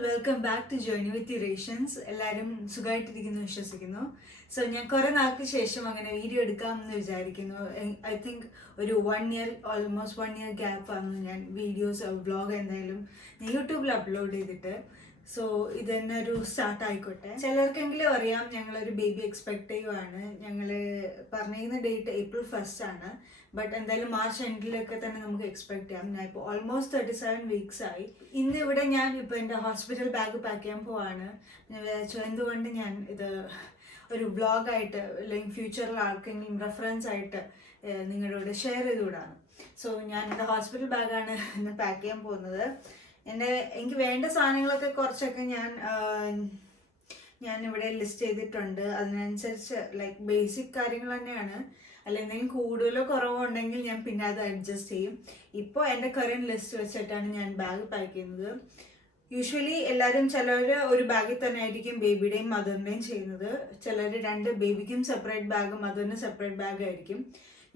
Welcome back to journey with ഇറേഷൻസ്. എല്ലാവരും സുഖമായിട്ടിരിക്കുന്നു വിശ്വസിക്കുന്നു. സോ ഞാൻ കുറേ നാൾക്ക് ശേഷം അങ്ങനെ വീഡിയോ എടുക്കാമെന്ന് വിചാരിക്കുന്നു. ഐ തിങ്ക് ഒരു 1 ഇയർ ഓൾമോസ്റ്റ് 1 ഇയർ ഗ്യാപ്പാണ് ഞാൻ വീഡിയോസ് വ്ളോഗ് എന്തായാലും യൂട്യൂബിൽ അപ്ലോഡ് ചെയ്തിട്ട്. സോ ഇത് തന്നെ ഒരു സ്റ്റാർട്ട് ആയിക്കോട്ടെ. ചിലർക്കെങ്കിലും അറിയാം ഞങ്ങളൊരു ബേബി എക്സ്പെക്ട് ചെയ്യുവാണ്. ഞങ്ങൾ പറഞ്ഞിരുന്ന ഡേറ്റ് April 1st ആണ്. ബട്ട് എന്തായാലും മാർച്ച് എൻഡിലൊക്കെ തന്നെ നമുക്ക് എക്സ്പെക്ട് ചെയ്യാം. ഞാൻ ഇപ്പോൾ ഓൾമോസ്റ്റ് 37 വീക്സ് ആയി. ഇന്ന് ഇവിടെ ഞാൻ ഇപ്പോൾ എൻ്റെ ഹോസ്പിറ്റൽ ബാഗ് പാക്ക് ചെയ്യാൻ പോവാണ്. ഞാൻ വിചാരിച്ചു എന്തുകൊണ്ട് ഞാൻ ഇത് ഒരു വ്ളോഗായിട്ട് അല്ലെങ്കിൽ ഫ്യൂച്ചറിൽ ആർക്കെങ്കിലും റെഫറൻസ് ആയിട്ട് നിങ്ങളോട് ഷെയർ ചെയ്തുകൂടാണ്. സോ ഞാൻ എൻ്റെ ഹോസ്പിറ്റൽ ബാഗാണ് ഇന്ന് പാക്ക് ചെയ്യാൻ പോകുന്നത്. എനിക്ക് വേണ്ട സാധനങ്ങളൊക്കെ കുറച്ചൊക്കെ ഞാൻ ഇവിടെ ലിസ്റ്റ് ചെയ്തിട്ടുണ്ട്. അതിനനുസരിച്ച് ലൈക്ക് ബേസിക് കാര്യങ്ങൾ തന്നെയാണ്. അല്ല എന്തെങ്കിലും കൂടുതലോ കുറവോ ഉണ്ടെങ്കിൽ ഞാൻ പിന്നെ അത് അഡ്ജസ്റ്റ് ചെയ്യും. ഇപ്പോൾ എൻ്റെ കറൻറ്റ് ലിസ്റ്റ് വെച്ചിട്ടാണ് ഞാൻ ബാഗ് പാക്ക് ചെയ്യുന്നത്. യൂഷ്വലി എല്ലാവരും ചിലർ ഒരു ബാഗിൽ തന്നെ ആയിരിക്കും ബേബിയുടെയും മദറിൻ്റെയും ചെയ്യുന്നത്. ചിലർ 2 ബേബിക്കും സെപ്പറേറ്റ് ബാഗ് മദറിന് സെപ്പറേറ്റ് ബാഗ് ആയിരിക്കും.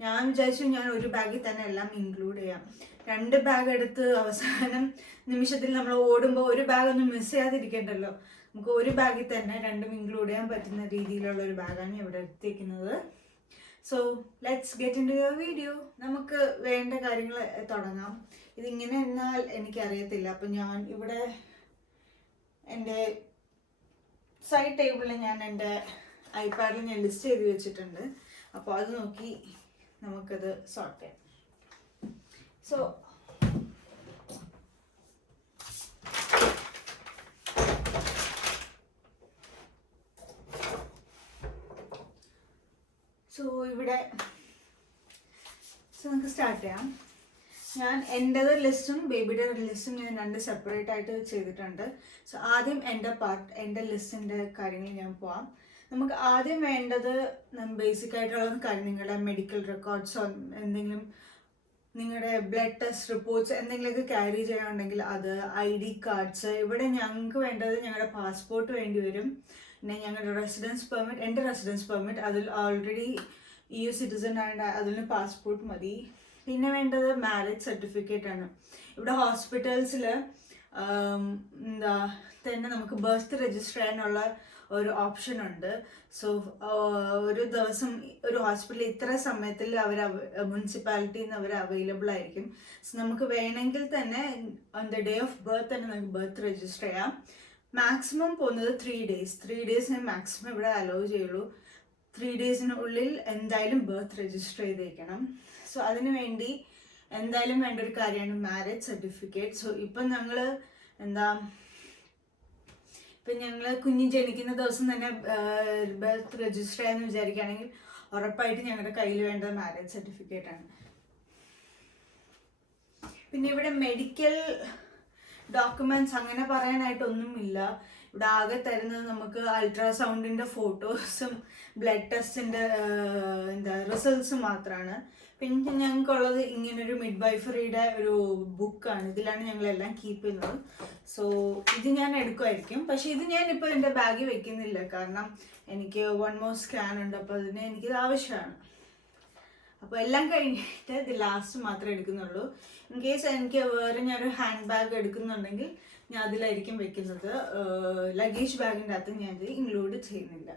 ഞാൻ വിചാരിച്ചു ഞാൻ ഒരു ബാഗിൽ തന്നെ എല്ലാം ഇൻക്ലൂഡ് ചെയ്യാം. 2 ബാഗ് എടുത്ത് അവസാനം നിമിഷത്തിൽ നമ്മൾ ഓടുമ്പോൾ ഒരു ബാഗ് ഒന്നും മിസ് ചെയ്യാതിരിക്കണ്ടല്ലോ. നമുക്ക് ഒരു ബാഗിൽ തന്നെ 2ഉം ഇൻക്ലൂഡ് ചെയ്യാൻ പറ്റുന്ന രീതിയിലുള്ള ഒരു ബാഗാണ് ഇവിടെ എടുത്തേക്കുന്നത്. So let's get into your video. നമുക്ക് വേണ്ട കാര്യങ്ങൾ തുടങ്ങാം. ഇതിങ്ങനെ എന്നാൽ എനിക്കറിയത്തില്ല. അപ്പം ഞാൻ ഇവിടെ എൻ്റെ സൈഡ് ടേബിളിൽ ഞാൻ എൻ്റെ ഐപാഡിൽ ഞാൻ ലിസ്റ്റ് ചെയ്ത് വെച്ചിട്ടുണ്ട്. അപ്പോൾ അത് നോക്കി നമുക്കത് സോർട്ട് ചെയ്യാം. സോ ഇവിടെ നമുക്ക് സ്റ്റാർട്ട് ചെയ്യാം. ഞാൻ എൻ്റെത് ലിസ്റ്റും ബേബിയുടെ ലിസ്റ്റും ഞാൻ 2 സെപ്പറേറ്റ് ആയിട്ട് ചെയ്തിട്ടുണ്ട്. സോ ആദ്യം എൻ്റെ ലിസ്റ്റിൻ്റെ കാര്യങ്ങൾ ഞാൻ പോവാം. നമുക്ക് ആദ്യം വേണ്ടത് ബേസിക് ആയിട്ടുള്ള കാര്യം, നിങ്ങളുടെ മെഡിക്കൽ റെക്കോർഡ്സോ എന്തെങ്കിലും നിങ്ങളുടെ ബ്ലഡ് ടെസ്റ്റ് റിപ്പോർട്ട്സ് എന്തെങ്കിലുമൊക്കെ ക്യാരി ചെയ്യാനുണ്ടെങ്കിൽ അത്, ID കാർഡ്സ്. ഇവിടെ ഞങ്ങൾക്ക് വേണ്ടത് ഞങ്ങളുടെ പാസ്പോർട്ട് വേണ്ടി വരും. പിന്നെ ഞങ്ങളുടെ റെസിഡൻസ് പെർമിറ്റ്, എൻ്റെ റെസിഡൻസ് പെർമിറ്റ്, അതിൽ ഓൾറെഡി EU സിറ്റിസൺ ആയതുകൊണ്ട് അതിന് പാസ്പോർട്ട് മതി. പിന്നെ വേണ്ടത് മാരേജ് സർട്ടിഫിക്കറ്റ് ആണ്. ഇവിടെ ഹോസ്പിറ്റൽസിൽ തന്നെ നമുക്ക് ബർത്ത് രജിസ്റ്റർ ചെയ്യാനുള്ള ഒരു ഓപ്ഷൻ ഉണ്ട്. സോ ഒരു ദിവസം ഒരു ഹോസ്പിറ്റലിൽ ഇത്ര സമയത്തിൽ മുനിസിപ്പാലിറ്റിയിൽ നിന്ന് അവർ അവൈലബിൾ ആയിരിക്കും. സോ നമുക്ക് വേണമെങ്കിൽ തന്നെ on the day of birth തന്നെ നമുക്ക് ബർത്ത് രജിസ്റ്റർ ചെയ്യാം. മാക്സിമം പോകുന്നത് 3 days. 3 days മാക്സിമം ഇവിടെ അലോ ചെയ്യുള്ളൂ. 3 daysനുള്ളിൽ എന്തായാലും ബർത്ത് രജിസ്റ്റർ ചെയ്തേക്കണം. സോ അതിനു വേണ്ടി എന്തായാലും വേണ്ട ഒരു കാര്യമാണ് മാരേജ് സർട്ടിഫിക്കറ്റ്. സോ ഇപ്പം ഞങ്ങൾ കുഞ്ഞ് ജനിക്കുന്ന ദിവസം തന്നെ ബർത്ത് രജിസ്റ്റർ ചെയ്യാമെന്ന് വിചാരിക്കുകയാണെങ്കിൽ ഉറപ്പായിട്ട് ഞങ്ങളുടെ കയ്യിൽ വേണ്ടത് മാരേജ് സർട്ടിഫിക്കറ്റ് ആണ്. പിന്നെ ഇവിടെ മെഡിക്കൽ ഡോക്യുമെന്റ്സ് അങ്ങനെ പറയാനായിട്ടൊന്നുമില്ല. ഇവിടെ ആകെ തരുന്നത് നമുക്ക് അൾട്രാസൗണ്ടിൻ്റെ ഫോട്ടോസും ബ്ലഡ് ടെസ്റ്റിൻ്റെ റിസൾട്ട്സും മാത്രമാണ്. പിന്നെ ഞങ്ങൾക്കുള്ളത് ഇങ്ങനൊരു മിഡ്വൈഫറിയുടെ ഒരു ബുക്കാണ്. ഇതിലാണ് ഞങ്ങളെല്ലാം കീപ്പ് ചെയ്യുന്നത്. സോ ഇത് ഞാൻ എടുക്കുമായിരിക്കും. പക്ഷേ ഇത് ഞാനിപ്പോൾ എൻ്റെ ബാഗിൽ വെക്കുന്നില്ല. കാരണം എനിക്ക് 1 more സ്കാൻ ഉണ്ട്. അപ്പോൾ അതിന് എനിക്കിത് ആവശ്യമാണ്. അപ്പോൾ എല്ലാം കഴിഞ്ഞിട്ട് ഇത് ലാസ്റ്റ് മാത്രമേ എടുക്കുന്നുള്ളൂ. ഇൻ കേസ് എനിക്ക് വേറെ ഞാനൊരു ഹാൻഡ് ബാഗ് എടുക്കുന്നുണ്ടെങ്കിൽ ഞാൻ അതിലായിരിക്കും വെക്കുന്നത്. ലഗേജ് ബാഗിൻ്റെ അകത്ത് ഞാനിത് ഇൻക്ലൂഡ് ചെയ്യുന്നില്ല.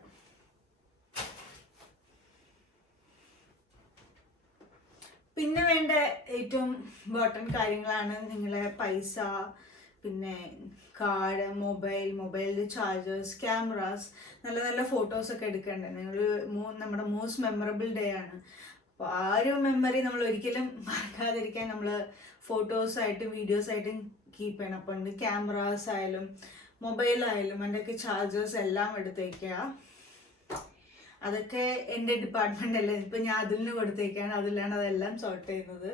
പിന്നെ വേണ്ട ഏറ്റവും ഇമ്പോർട്ടൻറ്റ് കാര്യങ്ങളാണ് നിങ്ങളെ പൈസ, പിന്നെ കാർഡ്, മൊബൈൽ ചാർജേഴ്സ്, ക്യാമറാസ്, നല്ല നല്ല ഫോട്ടോസൊക്കെ എടുക്കേണ്ടത്. നമ്മുടെ മോസ്റ്റ് മെമ്മറബിൾ ഡേ ആണ്. അപ്പോൾ ആ ഒരു മെമ്മറി നമ്മൾ ഒരിക്കലും മറക്കാതിരിക്കാൻ നമ്മൾ ഫോട്ടോസായിട്ടും വീഡിയോസായിട്ടും കീപ്പ് ചെയ്യണം. അപ്പോൾ ക്യാമറാസ് ആയാലും മൊബൈലായാലും അതിൻ്റെയൊക്കെ ചാർജേഴ്സ് എല്ലാം എടുത്തേക്കുക. അതൊക്കെ എൻ്റെ ഡിപ്പാർട്ട്മെൻ്റ് അല്ലേ. ഇപ്പം ഞാൻ അതിൽ നിന്ന് കൊടുത്തേക്കാണ്. അതിലാണ് അതെല്ലാം സോർട്ട് ചെയ്യുന്നത്.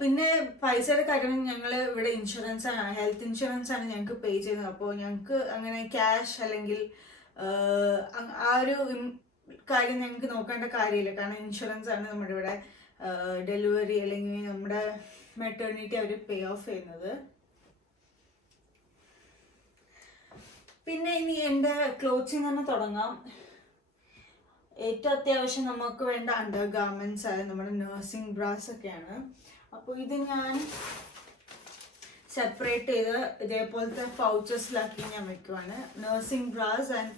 പിന്നെ പൈസയുടെ കാര്യം ഞങ്ങൾ ഇവിടെ ഇൻഷുറൻസ് ആണ്, ഹെൽത്ത് ഇൻഷുറൻസ് ആണ് ഞങ്ങൾക്ക് പേ ചെയ്യുന്നത്. അപ്പോൾ ഞങ്ങൾക്ക് അങ്ങനെ ക്യാഷ് അല്ലെങ്കിൽ ആ ഒരു കാര്യം ഞങ്ങൾക്ക് നോക്കേണ്ട കാര്യമില്ല. കാരണം ഇൻഷുറൻസ് ആണ് നമ്മുടെ ഇവിടെ ഡെലിവറി അല്ലെങ്കിൽ നമ്മുടെ മെറ്റേണിറ്റി അവർ പേ ഓഫ് ചെയ്യുന്നത്. പിന്നെ ഇനി എൻ്റെ ക്ലോത്ത്സിൽ തന്നെ തുടങ്ങാം. ഏറ്റവും അത്യാവശ്യം നമുക്ക് വേണ്ട അണ്ടർ ഗാർമെൻറ്റ്സ് ആയ നമ്മുടെ നഴ്സിംഗ് ബ്രാസ് ഒക്കെയാണ്. അപ്പോൾ ഇത് ഞാൻ സെപ്പറേറ്റ് ചെയ്ത് ഇതേപോലത്തെ പൗച്ചസിലാക്കി ഞാൻ വെക്കുവാണ്. Nursing bras and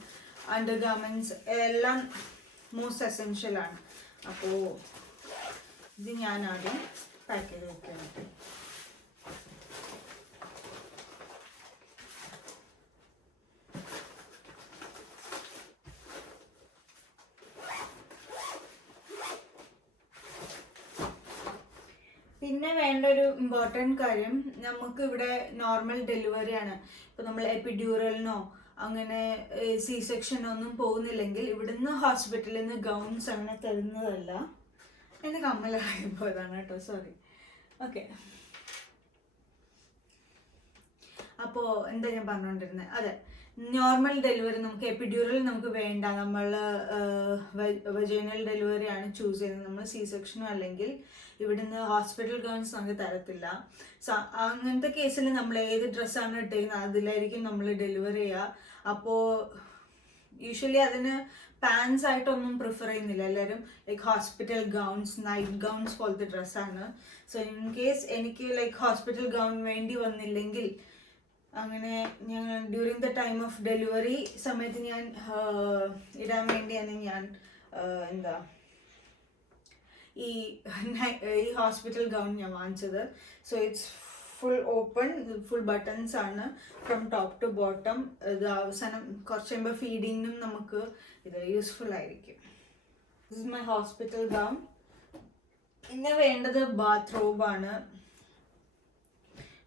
undergarments എല്ലാം മോസ്റ്റ് എസെൻഷ്യൽ ആണ്. അപ്പോൾ ഇത് ഞാൻ ആദ്യം പാക്ക് ചെയ്ത് വെക്കുകയാണ്. പിന്നെ വേണ്ട ഒരു ഇമ്പോർട്ടൻറ്റ് കാര്യം, നമുക്ക് ഇവിടെ നോർമൽ ഡെലിവറി ആണ്. ഇപ്പോൾ നമ്മൾ എപ്പിഡ്യൂറലിനോ അങ്ങനെ സി സെക്ഷനോ ഒന്നും പോകുന്നില്ലെങ്കിൽ ഇവിടുന്ന് ഹോസ്പിറ്റലിൽ നിന്ന് ഗൗൺസ് അങ്ങനെ തരുന്നതല്ല. എൻ്റെ കമ്മലായി പോയതാണ് കേട്ടോ, സോറി. ഓക്കെ, അപ്പോൾ എന്താ ഞാൻ പറഞ്ഞുകൊണ്ടിരുന്നത്? അതെ, നോർമൽ ഡെലിവറി നമുക്ക് എപ്പിഡ്യൂറൽ നമുക്ക് വേണ്ട, നമ്മൾ വജൈനൽ ഡെലിവറി ആണ് ചൂസ് ചെയ്യുന്നത്. നമ്മൾ സി സെക്ഷനോ അല്ലെങ്കിൽ ഇവിടുന്ന് ഹോസ്പിറ്റൽ ഗൗൺസ് നമുക്ക് തരത്തില്ല. അങ്ങനത്തെ കേസിൽ നമ്മൾ ഏത് ഡ്രസ്സാണ് ഇട്ടിരിക്കുന്നത് അതിലായിരിക്കും നമ്മൾ ഡെലിവറി ചെയ്യുക. അപ്പോൾ യൂഷ്വലി അതിന് പാൻസ് ആയിട്ടൊന്നും പ്രിഫർ ചെയ്യുന്നില്ല എല്ലാവരും. Like hospital gowns, night gowns പോലത്തെ ഡ്രസ്സാണ്. സോ ഇൻ കേസ് എനിക്ക് ലൈക്ക് ഹോസ്പിറ്റൽ ഗൗൺ വേണ്ടി വന്നില്ലെങ്കിൽ അങ്ങനെ ഞാൻ during the time of delivery സമയത്ത് ഞാൻ ഇടാൻ വേണ്ടിയാണ് ഞാൻ ഈ ഹോസ്പിറ്റൽ ഗൗൺ ഞാൻ വാങ്ങിച്ചത്. So it's full open, full buttons ആണ് ഫ്രം ടോപ്പ് ടു ബോട്ടം. ഇത് അവസാനം കുറച്ച് കഴിയുമ്പോൾ ഫീഡിങ്ങിനും നമുക്ക് ഇത് യൂസ്ഫുൾ ആയിരിക്കും. This is my hospital gown. പിന്നെ വേണ്ടത് ബാത്ത് റോബാണ്.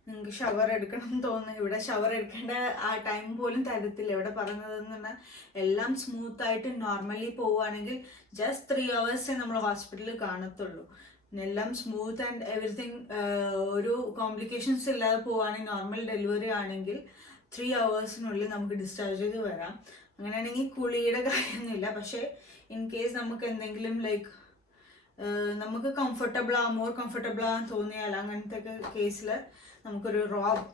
നിങ്ങൾക്ക് ഷവർ എടുക്കണം എന്ന് തോന്നുന്നു. ഇവിടെ ഷവർ എടുക്കേണ്ട ആ ടൈം പോലും തരത്തില്ല. ഇവിടെ പറഞ്ഞതെന്ന് പറഞ്ഞാൽ എല്ലാം സ്മൂത്തായിട്ട് നോർമലി പോവുകയാണെങ്കിൽ ജസ്റ്റ് 3 hours നമ്മൾ ഹോസ്പിറ്റലിൽ കാണത്തുള്ളൂ. എല്ലാം സ്മൂത്ത് ആൻഡ് എവറിത്തിങ്, ഒരു കോംപ്ലിക്കേഷൻസ് ഇല്ലാതെ പോവുകയാണെങ്കിൽ നോർമൽ ഡെലിവറി ആണെങ്കിൽ 3 hours നമുക്ക് ഡിസ്ചാർജ് ചെയ്ത് വരാം. അങ്ങനെയാണെങ്കിൽ കുളിയുടെ കാര്യമൊന്നുമില്ല. പക്ഷേ ഇൻ കേസ് നമുക്ക് എന്തെങ്കിലും ലൈക്ക് നമുക്ക് മോർ കംഫർട്ടബിൾ ആണെന്ന് തോന്നിയാൽ അങ്ങനത്തെ കേസിൽ നമുക്കൊരു റോബ്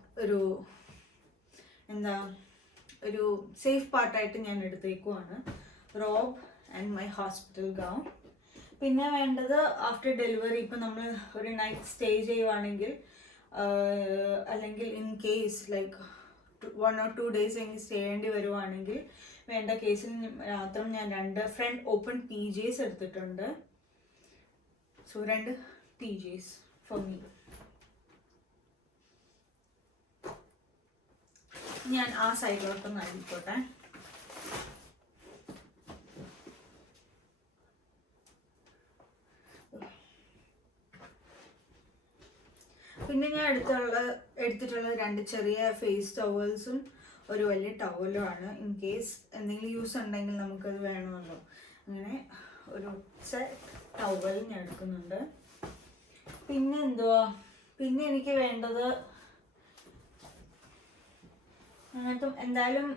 ഒരു സേഫ് പാർട്ടായിട്ട് ഞാൻ എടുത്തേക്കുവാണ്. Robe and my hospital gown. പിന്നെ വേണ്ടത് ആഫ്റ്റർ ഡെലിവറി, ഇപ്പം നമ്മൾ ഒരു നൈറ്റ് സ്റ്റേ ചെയ്യുവാണെങ്കിൽ അല്ലെങ്കിൽ in case like 1 or 2 days എങ്കിൽ സ്റ്റേ ചെയ്യേണ്ടി വരുവാണെങ്കിൽ വേണ്ട കേസിൽ മാത്രം ഞാൻ 2 ഫ്രണ്ട് ഓപ്പൺ PJs എടുത്തിട്ടുണ്ട്. So 2 PJs for me. ഞാൻ ആ സൈഡിലോട്ടൊന്ന് ആയിക്കോട്ടെ. പിന്നെ ഞാൻ എടുത്തിട്ടുള്ള 2 ചെറിയ ഫേസ് ടവൽസും ഒരു വലിയ ടവലും ആണ്. ഇൻ കേസ് എന്തെങ്കിലും യൂസ് ഉണ്ടെങ്കിൽ നമുക്കത് വേണമല്ലോ. അങ്ങനെ ഒരു സെറ്റ് ടവൽ ഞാൻ എടുക്കുന്നുണ്ട്. പിന്നെ പിന്നെ എനിക്ക് വേണ്ടത് അങ്ങനത്തെ എന്തായാലും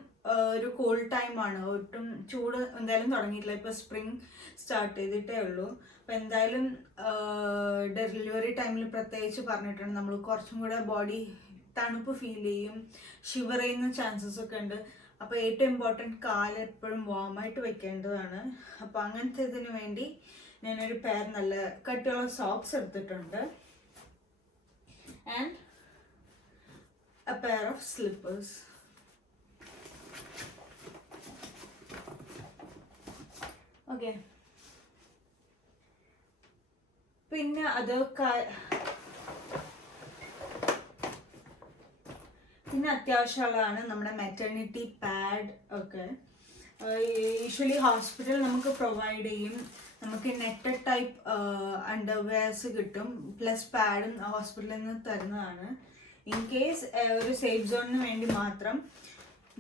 ഒരു കോൾഡ് ടൈമാണ്, ഒട്ടും ചൂട് എന്തായാലും തുടങ്ങിയിട്ടില്ല. ഇപ്പോൾ സ്പ്രിങ് സ്റ്റാർട്ട് ചെയ്തിട്ടേ ഉള്ളൂ. അപ്പോൾ എന്തായാലും ഡെലിവറി ടൈമിൽ പ്രത്യേകിച്ച് പറഞ്ഞിട്ടുണ്ട് നമ്മൾ കുറച്ചും കൂടെ ബോഡി തണുപ്പ് ഫീൽ ചെയ്യും, ഷിവർ ചെയ്യുന്ന ചാൻസസ് ഒക്കെ ഉണ്ട്. അപ്പോൾ ഏറ്റവും ഇമ്പോർട്ടൻറ്റ് കാല് എപ്പോഴും വാമായിട്ട് വെക്കേണ്ടതാണ്. അപ്പോൾ അങ്ങനത്തെ ഇതിന് വേണ്ടി ഞാനൊരു പെയർ നല്ല കട്ടിയുള്ള സോക്സ് എടുത്തിട്ടുണ്ട് and A pair of slippers. Okay, പിന്നെ പിന്നെ അത്യാവശ്യമുള്ളതാണ് നമ്മുടെ മെറ്റർണിറ്റി പാഡ് ഒക്കെ. യൂഷ്വലി ഹോസ്പിറ്റൽ നമുക്ക് പ്രൊവൈഡ് ചെയ്യും. നമുക്ക് നെറ്റഡ് ടൈപ്പ് അണ്ടർവെയർസ് കിട്ടും, പ്ലസ് പാഡും ഹോസ്പിറ്റലിൽ നിന്ന് തരുന്നതാണ്. ഇൻ കേസ് ഒരു സേഫ് സോണിന് വേണ്ടി മാത്രം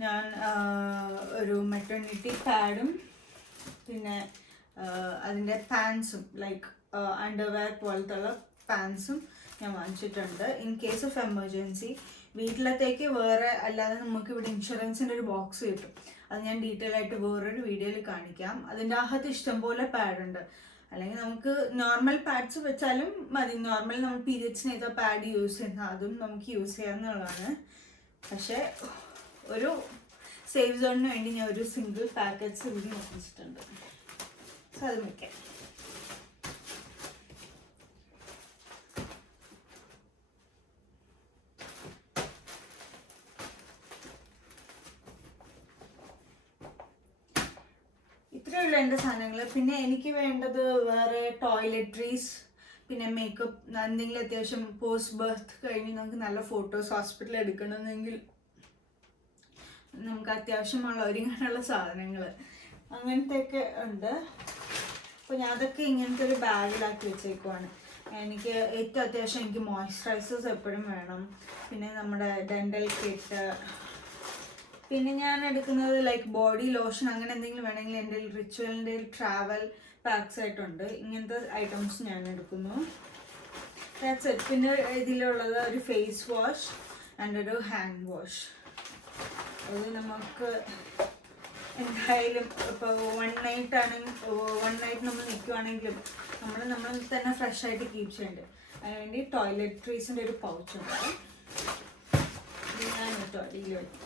ഞാൻ ഒരു മെറ്റർണിറ്റി പാഡും പിന്നെ അതിൻ്റെ പാൻസും ലൈക്ക് അണ്ടർവെയർ പോലത്തുള്ള പാൻസും ഞാൻ വാങ്ങിച്ചിട്ടുണ്ട്. ഇൻ കേസ് ഓഫ് എമർജൻസി വീട്ടിലത്തേക്ക് വേറെ അല്ലാതെ നമുക്ക് ഇവിടെ ഇൻഷുറൻസിൻ്റെ ഒരു ബോക്സ് കിട്ടും. അത് ഞാൻ ഡീറ്റെയിൽ ആയിട്ട് വേറൊരു വീഡിയോയിൽ കാണിക്കാം. അതിൻ്റെ അകത്ത് ഇഷ്ടംപോലെ പാഡുണ്ട്. അല്ലെങ്കിൽ നമുക്ക് നോർമൽ പാഡ്സ് വെച്ചാലും മതി. നോർമൽ നമ്മൾ പീരിയഡ്സിന് ഏതോ പാഡ് യൂസ് ചെയ്യുന്ന അതും നമുക്ക് യൂസ് ചെയ്യാവുന്നതാണ്. പക്ഷേ ഒരു സേഫ് സോണിന് വേണ്ടി ഞാൻ ഒരു സിംഗിൾ പാക്കറ്റ്സ് ഇവിടെ നോക്കിച്ചിട്ടുണ്ട്. സോ അത് വയ്ക്കാം. ഇത്രയേ ഉള്ളൂ എൻ്റെ സാധനങ്ങൾ. പിന്നെ എനിക്ക് വേണ്ടത് വേറെ ടോയ്ലറ്ററീസ്, പിന്നെ മേക്കപ്പ്, എന്തെങ്കിലും അത്യാവശ്യം പോസ്റ്റ് ബർത്ത് കഴിഞ്ഞ് നമുക്ക് നല്ല ഫോട്ടോസ് ഹോസ്പിറ്റലിൽ എടുക്കണമെന്നെങ്കിൽ നമുക്ക് അത്യാവശ്യമുള്ള ഒരുങ്ങാനുള്ള സാധനങ്ങൾ അങ്ങനത്തെയൊക്കെ ഉണ്ട്. അപ്പോൾ ഞാൻ അതൊക്കെ ഇങ്ങനത്തെ ഒരു ബാഗിലാക്കി വെച്ചേക്കുവാണ്. എനിക്ക് ഏറ്റവും അത്യാവശ്യം എനിക്ക് മോയ്സ്ചറൈസേഴ്സ് എപ്പോഴും വേണം, പിന്നെ നമ്മുടെ ഡെൻ്റൽ കിറ്റ്, പിന്നെ ഞാൻ എടുക്കുന്നത് ലൈക്ക് ബോഡി ലോഷൻ അങ്ങനെ എന്തെങ്കിലും വേണമെങ്കിൽ എൻ്റെ റിച്വലിൻ്റെ ട്രാവൽ പാക്സ് ആയിട്ടുണ്ട്. ഇങ്ങനത്തെ ഐറ്റംസ് ഞാൻ എടുക്കുന്നു. That's it. പിന്നെ ഇതിലുള്ളത് ഒരു ഫേസ് വാഷ് ആൻഡ് ഒരു ഹാൻഡ് വാഷ്. അത് നമുക്ക് എന്തായാലും ഇപ്പോൾ വൺ നൈറ്റ് നമ്മൾ നിൽക്കുവാണെങ്കിലും നമ്മൾ തന്നെ ഫ്രഷ് ആയിട്ട് കീപ്പ് ചെയ്യേണ്ടത്. അതിനുവേണ്ടി ടോയ്ലറ്ററീസിൻ്റെ ഒരു പൗച്ചുണ്ട്, ഞാൻ ടോയ്ലറ്റിൽ വയ്ക്കും.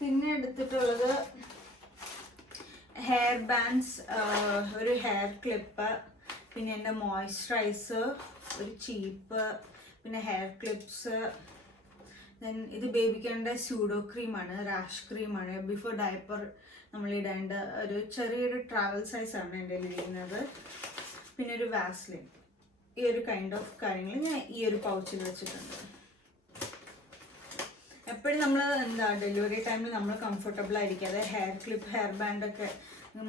പിന്നെ എടുത്തിട്ടുള്ളത് ഹെയർ ബാൻഡ്സ്, ഒരു ഹെയർ ക്ലിപ്പ്, പിന്നെ എൻ്റെ മോയ്സ്ചറൈസർ, ഒരു ചീപ്പ്, പിന്നെ ഹെയർ ക്ലിപ്സ്. ദെൻ ഇത് ബേബിക്കേണ്ട സ്യൂഡോ ക്രീമാണ്, റാഷ് ക്രീമാണ്. ബിഫോർ ഡയപ്പർ നമ്മൾ ഇടേണ്ട ഒരു ചെറിയൊരു ട്രാവൽ സൈസാണ് എൻ്റെ ഇരിക്കുന്നത്. പിന്നെ ഒരു വാസ്ലിൻ. ഈ ഒരു കൈൻഡ് ഓഫ് കാര്യങ്ങൾ ഞാൻ ഈ ഒരു പൗച്ചിൽ വെച്ചിട്ടുണ്ട്. എപ്പോഴും നമ്മൾ ഡെലിവറി ടൈമിൽ നമ്മൾ കംഫർട്ടബിൾ ആയിരിക്കാതെ ഹെയർ ക്ലിപ്പ്, ഹെയർ ബാൻഡൊക്കെ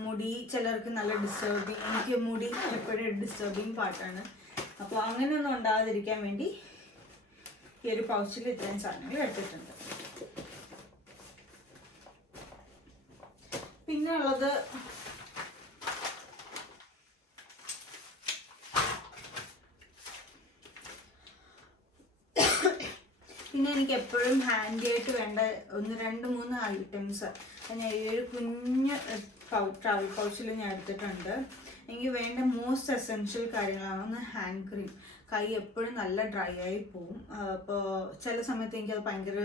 മുടി ചിലർക്ക് നല്ല ഡിസ്റ്റർബിങ്, എനിക്ക് മുടി എപ്പോഴും ഡിസ്റ്റർബിങ് പാർട്ടാണ്. അപ്പോൾ അങ്ങനെയൊന്നും ഉണ്ടാകാതിരിക്കാൻ വേണ്ടി ഈ ഒരു പൗച്ചിൽ ഇത്രയും സാധനങ്ങൾ എടുത്തിട്ടുണ്ട്. പിന്നെ ഉള്ളത് പിന്നെ എനിക്ക് എപ്പോഴും ഹാൻഡി ആയിട്ട് വേണ്ട 1, 2, 3 ഐറ്റംസ് ഞാൻ ഈ ഒരു കുഞ്ഞ് ട്രാവൽ പൗച്ചിൽ ഞാൻ എടുത്തിട്ടുണ്ട്. എനിക്ക് വേണ്ട മോസ്റ്റ് എസെൻഷ്യൽ കാര്യങ്ങളാണ്. ഒന്ന് ഹാൻഡ് ക്രീം. കൈ എപ്പോഴും നല്ല ഡ്രൈ ആയി പോവും. അപ്പോൾ ചില സമയത്ത് എനിക്കത് ഭയങ്കര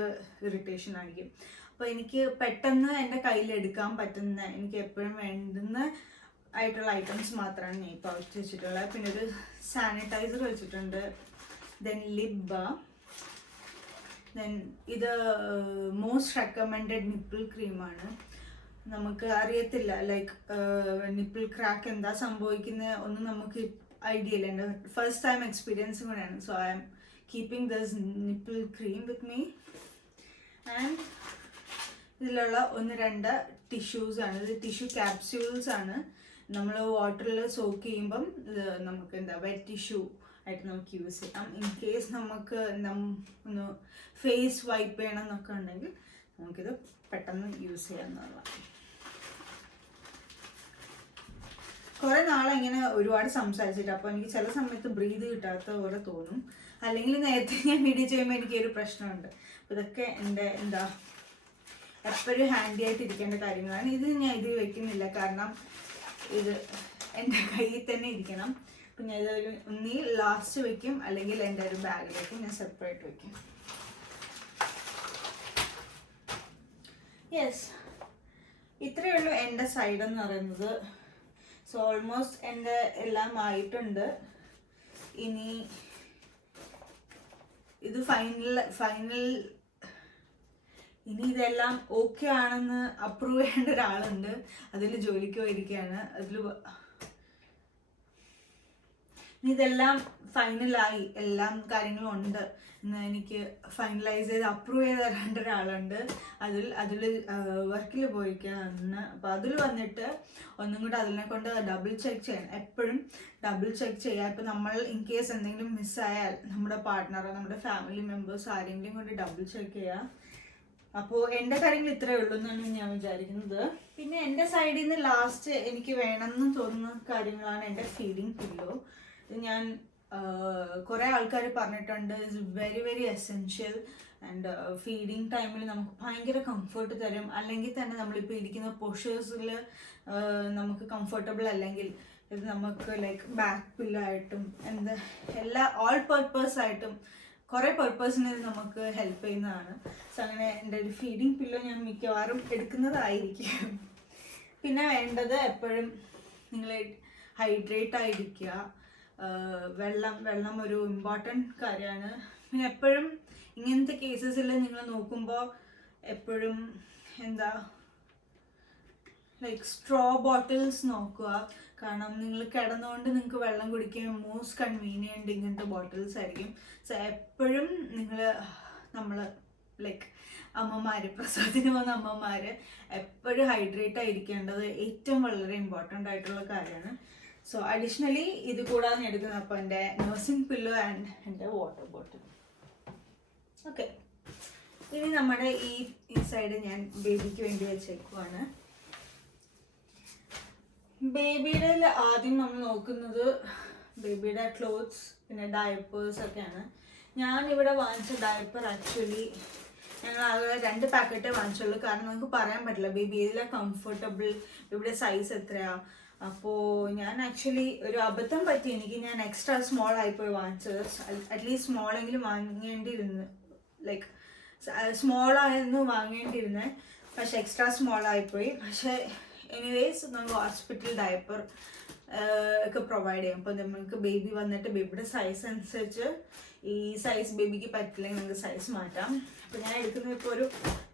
ഇറിറ്റേഷൻ ആയിരിക്കും. അപ്പോൾ എനിക്ക് പെട്ടെന്ന് എൻ്റെ കയ്യിൽ എടുക്കാൻ പറ്റുന്ന, എനിക്ക് എപ്പോഴും വേണ്ടുന്ന ആയിട്ടുള്ള ഐറ്റംസ് മാത്രമാണ് ഞാൻ ഈ പൗച്ച് വെച്ചിട്ടുള്ളത്. പിന്നെ ഒരു സാനിറ്റൈസർ വെച്ചിട്ടുണ്ട്. Then lip balm. ദെൻ ഇത് മോസ്റ്റ് റെക്കമെൻഡഡ് നിപ്പിൾ ക്രീമാണ്. നമുക്ക് അറിയത്തില്ല ലൈക്ക് നിപ്പിൾ ക്രാക്ക് എന്താ സംഭവിക്കുന്നത് ഒന്നും നമുക്ക് ഐഡിയ ഇല്ല. എൻ്റെ ഫസ്റ്റ് ടൈം എക്സ്പീരിയൻസ് കൂടെയാണ്. So I M keeping this nipple cream with me. And ഇതിലുള്ള 1-2 ടിഷ്യൂസ് ആണ്. ഇത് ടിഷ്യൂ ക്യാപ്സ്യൂൾസ് ആണ്. നമ്മൾ വാട്ടറിൽ സോക്ക് ചെയ്യുമ്പം ഇത് നമുക്ക് വെറ്റ് ടിഷ്യൂ ആയിട്ട് നമുക്ക് യൂസ് ചെയ്യാം. ഇൻ കേസ് നമുക്ക് ഒന്ന് ഫേസ് വൈപ്പ് ചെയ്യണം എന്നൊക്കെ ഉണ്ടെങ്കിൽ നമുക്കിത് പെട്ടെന്ന് യൂസ് ചെയ്യാവുന്നതാണ്. കുറേ നാളിങ്ങനെ ഒരുപാട് സംസാരിച്ചിട്ട് അപ്പോൾ എനിക്ക് ചില സമയത്ത് ബ്രീത് കിട്ടാത്ത പോലെ തോന്നും. അല്ലെങ്കിൽ നേരത്തെ ഞാൻ വീഡിയോ ചെയ്യുമ്പോൾ എനിക്കൊരു പ്രശ്നമുണ്ട്. അപ്പോൾ ഇതൊക്കെ എൻ്റെ എപ്പോഴും ഹാൻഡി ആയിട്ട് ഇരിക്കേണ്ട കാര്യങ്ങളാണ്. ഇത് ഞാൻ ഇതിൽ വയ്ക്കുന്നില്ല, കാരണം ഇത് എൻ്റെ കയ്യിൽ തന്നെ ഇരിക്കണം. അപ്പം ഞാൻ ഇതൊരു ഒന്നീ ലാസ്റ്റ് വയ്ക്കും, അല്ലെങ്കിൽ എൻ്റെ ഒരു ബാഗിലേക്ക് ഞാൻ സെപ്പറേറ്റ് വയ്ക്കും. യെസ്, ഇത്രയേ ഉള്ളൂ എൻ്റെ സൈഡെന്ന് പറയുന്നത്. സോ ഓൾമോസ്റ്റ് എൻ്റെ എല്ലാം ആയിട്ടുണ്ട്. ഇനി ഇത് ഫൈനൽ ഇനി ഇതെല്ലാം ഓക്കെ ആണെന്ന് അപ്രൂവ് ചെയ്യേണ്ട ഒരാളുണ്ട്. അതിൽ ജോലിക്ക് പോയിരിക്കുകയാണ്. ഇതെല്ലാം ഫൈനലായി, എല്ലാം കാര്യങ്ങളും ഉണ്ട് എന്ന് എനിക്ക് ഫൈനലൈസ് ചെയ്ത് അപ്രൂവ് ചെയ്ത് തരേണ്ട ഒരാളുണ്ട്. അതിൽ വർക്കിൽ പോയിരിക്കുകയാണ്. അപ്പോൾ അതിൽ വന്നിട്ട് ഒന്നും കൂടെ അതിനെ കൊണ്ട് ഡബിൾ ചെക്ക് ചെയ്യണം. എപ്പോഴും ഡബിൾ ചെക്ക് ചെയ്യുക. ഇപ്പോൾ നമ്മൾ ഇൻ കേസ് എന്തെങ്കിലും മിസ്സായാൽ നമ്മുടെ പാർട്ട്ണറോ നമ്മുടെ ഫാമിലി മെമ്പേഴ്സ് ആരെങ്കിലും കൊണ്ട് ഡബിൾ ചെക്ക് ചെയ്യുക. അപ്പോൾ എൻ്റെ കാര്യങ്ങൾ ഇത്രയേ ഉള്ളൂ എന്നാണ് ഞാൻ വിചാരിക്കുന്നത്. പിന്നെ എൻ്റെ സൈഡിൽ നിന്ന് ലാസ്റ്റ് എനിക്ക് വേണമെന്ന് തോന്നുന്ന കാര്യങ്ങളാണ് എൻ്റെ ഫീഡിങ് പില്ലോ. ഇത് ഞാൻ കുറേ ആൾക്കാർ പറഞ്ഞിട്ടുണ്ട്, it's very very essential and feeding ടൈമിൽ നമുക്ക് ഭയങ്കര കംഫർട്ട് തരും. അല്ലെങ്കിൽ തന്നെ നമ്മളിപ്പോൾ ഇരിക്കുന്ന പൊഷേഴ്സിൽ നമുക്ക് കംഫർട്ടബിൾ അല്ലെങ്കിൽ ഇത് നമുക്ക് ലൈക്ക് ബാക്ക് പില്ലായിട്ടും ഓൾ പർപ്പസ് ആയിട്ടും കുറേ പർപ്പസിന് നമുക്ക് ഹെൽപ്പ് ചെയ്യുന്നതാണ്. സോ അങ്ങനെ എൻ്റെ ഒരു ഫീഡിങ് പില്ലോ ഞാൻ മിക്കവാറും എടുക്കുന്നതായിരിക്കും. പിന്നെ വേണ്ടത് എപ്പോഴും നിങ്ങൾ ഹൈഡ്രേറ്റ് ആയിരിക്കുക. വെള്ളം ഒരു ഇമ്പോർട്ടൻറ്റ് കാര്യമാണ്. പിന്നെ എപ്പോഴും ഇങ്ങനത്തെ കേസസിൽ നിങ്ങൾ നോക്കുമ്പോൾ എപ്പോഴും എന്താ ലൈക്ക് സ്ട്രോ ബോട്ടിൽസ് നോക്കുക. കാരണം നിങ്ങൾ കിടന്നുകൊണ്ട് നിങ്ങൾക്ക് വെള്ളം കുടിക്കാൻ മോസ്റ്റ് കൺവീനിയൻറ്റ് ഇങ്ങനത്തെ ബോട്ടിൽസ് ആയിരിക്കും. സോ എപ്പോഴും നമ്മൾ ലൈക്ക് പ്രസവത്തിന് പോകുന്ന അമ്മമാർ എപ്പോഴും ഹൈഡ്രേറ്റ് ആയിരിക്കേണ്ടത് ഏറ്റവും വളരെ ഇമ്പോർട്ടൻ്റ് ആയിട്ടുള്ള കാര്യമാണ്. സോ അഡീഷണലി ഇത് കൂടാതെ ഞാൻ എടുക്കുന്നത് അപ്പോൾ എൻ്റെ നഴ്സിംഗ് പില്ലോ ആൻഡ് എൻ്റെ വാട്ടർ ബോട്ടിൽ. ഓക്കെ, ഇനി നമ്മുടെ ഈ സൈഡ് ഞാൻ ബേബിക്ക് വേണ്ടി വെച്ചേക്കുവാണ്. ബേബിയുടെ ആദ്യം നമ്മൾ നോക്കുന്നത് ബേബിയുടെ ക്ലോത്ത്സ് പിന്നെ ഡയപ്പേഴ്സ് ഒക്കെയാണ്. ഞാനിവിടെ വാങ്ങിച്ച ഡയപ്പർ ആക്ച്വലി ഞങ്ങൾ ആകെ 2 പാക്കറ്റേ വാങ്ങിച്ചുള്ളൂ. കാരണം നമുക്ക് പറയാൻ പറ്റില്ല ബേബി ഏതിലാണ് കംഫർട്ടബിൾ, ബേബിയുടെ സൈസ് എത്രയാണ്. അപ്പോൾ ഞാൻ ആക്ച്വലി ഒരു അബദ്ധം പറ്റി എനിക്ക്. ഞാൻ എക്സ്ട്രാ സ്മോൾ ആയിപ്പോയി വാങ്ങിച്ചത്. അറ്റ്ലീസ്റ്റ് സ്മോളെങ്കിലും വാങ്ങേണ്ടിയിരുന്നു, ലൈക്ക് സ്മോളായിരുന്നു വാങ്ങേണ്ടിയിരുന്നത്. പക്ഷെ എക്സ്ട്രാ സ്മോൾ ആയിപ്പോയി. പക്ഷേ എനിവേസ് നമുക്ക് ഹോസ്പിറ്റൽ ഡയപ്പർ ഒക്കെ പ്രൊവൈഡ് ചെയ്യും. അപ്പോൾ നമുക്ക് ബേബി വന്നിട്ട് ബേബിയുടെ സൈസ് അനുസരിച്ച് ഈ സൈസ് ബേബിക്ക് പറ്റില്ലെങ്കിൽ നമുക്ക് സൈസ് മാറ്റാം. അപ്പോൾ ഞാൻ എടുക്കുന്നത് ഇപ്പോൾ ഒരു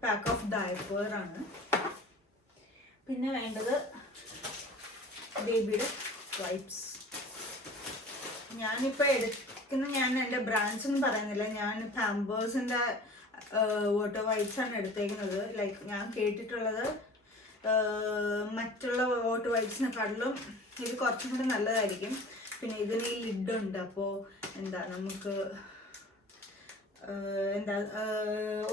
പാക്ക് ഓഫ് ഡയപ്പറാണ്. പിന്നെ വേണ്ടത് ബേബിയുടെ വൈപ്സ്. ഞാനിപ്പോൾ ഞാൻ എൻ്റെ ബ്രാൻഡ്സ് ഒന്നും പറയുന്നില്ല. ഞാൻ പാമ്പേഴ്സിൻ്റെ വാട്ടർ വൈപ്സാണ് എടുത്തേക്കുന്നത്. ലൈക്ക് ഞാൻ കേട്ടിട്ടുള്ളത് മറ്റുള്ള വാട്ടർ വൈപ്സിനെക്കാട്ടിലും ഇത് കുറച്ചും കൂടി നല്ലതായിരിക്കും. പിന്നെ ഇതിന് ഈ ലിഡുണ്ട്. അപ്പോൾ നമുക്ക്